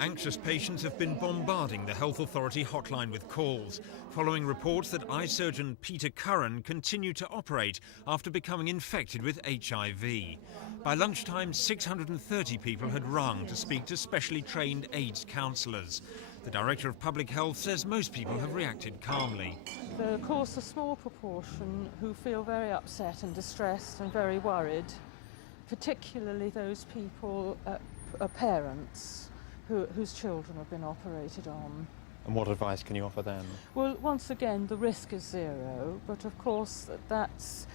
Anxious patients have been bombarding the health authority hotline with calls, following reports that eye surgeon Peter Curran continued to operate after becoming infected with HIV. By lunchtime, 630 people had rung to speak to specially trained AIDS counsellors. The Director of Public Health says most people have reacted calmly. There are, of course, a small proportion who feel very upset and distressed and very worried, particularly those people, parents, whose children have been operated on. And what advice can you offer them? Well, once again, the risk is zero, but of course that's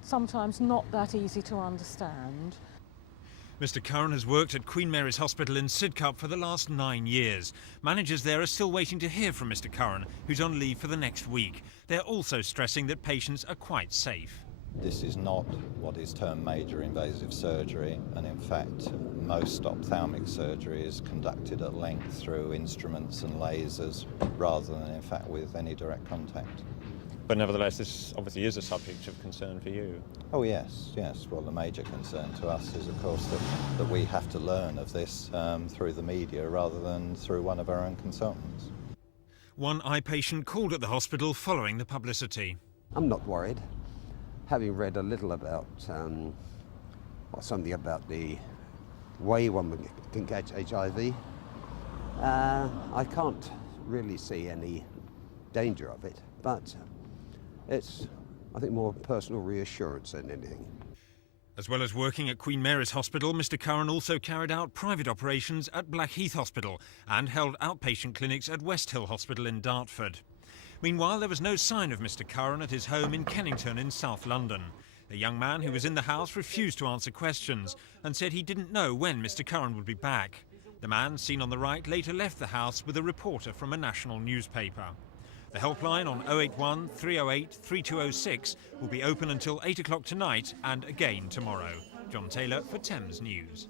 sometimes not that easy to understand. Mr Curran has worked at Queen Mary's Hospital in Sidcup for the last 9 years. Managers there are still waiting to hear from Mr Curran, who's on leave for the next week. They're also stressing that patients are quite safe. This is not what is termed major invasive surgery, and in fact most ophthalmic surgery is conducted at length through instruments and lasers rather than in fact with any direct contact. But nevertheless, this obviously is a subject of concern for you. Oh yes. Well, the major concern to us is of course that we have to learn of this through the media rather than through one of our own consultants. One eye patient called at the hospital following the publicity. I'm not worried. Having read a little about, something about the way one can catch HIV, I can't really see any danger of it, but it's, I think, more personal reassurance than anything. As well as working at Queen Mary's Hospital, Mr Curran also carried out private operations at Blackheath Hospital and held outpatient clinics at West Hill Hospital in Dartford. Meanwhile, there was no sign of Mr Curran at his home in Kennington in South London. The young man who was in the house refused to answer questions and said he didn't know when Mr Curran would be back. The man, seen on the right, later left the house with a reporter from a national newspaper. The helpline on 081 308 3206 will be open until 8 o'clock tonight and again tomorrow. John Taylor for Thames News.